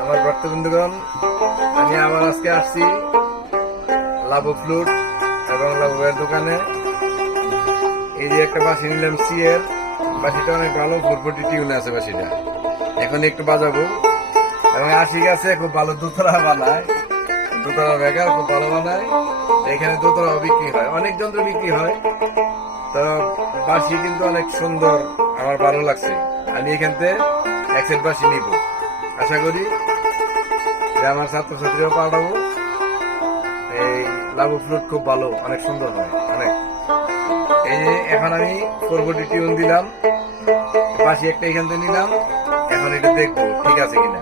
আমার ভক্তবৃন্দগণ, আমি আবার আজকে আসছি লাবু ফ্লুট এবং লাবু ভাইয়ের দোকানে। এই যে একটা বাঁশি নিলাম সিয়ের বাঁশিটা, অনেক ভালো, 440 টিউনে আছে বাঁশিটা। এখন একটু বাজাবো। এবং আশিক আছে, খুব ভালো দোতরা বানায়, দোতরা বেকার খুব ভালো বানায়। এখানে দোতরাও বিক্রি হয়, অনেক যন্ত্র বিক্রি হয়। তো বাঁশি কিন্তু অনেক সুন্দর, আমার ভালো লাগছে। আমি এখান থেকে এক সেট বাঁশি নিব, আশা করি যে আমার ছাত্রছাত্রীরাও পাঠাবো। এই লাবু ফ্লুট খুব ভালো, অনেক সুন্দর হয় অনেক। এই যে এখন আমি 440 টিউন দিলাম, বাঁশি একটা এখান থেকে নিলাম। এখন এটা দেখবো ঠিক আছে কিনা।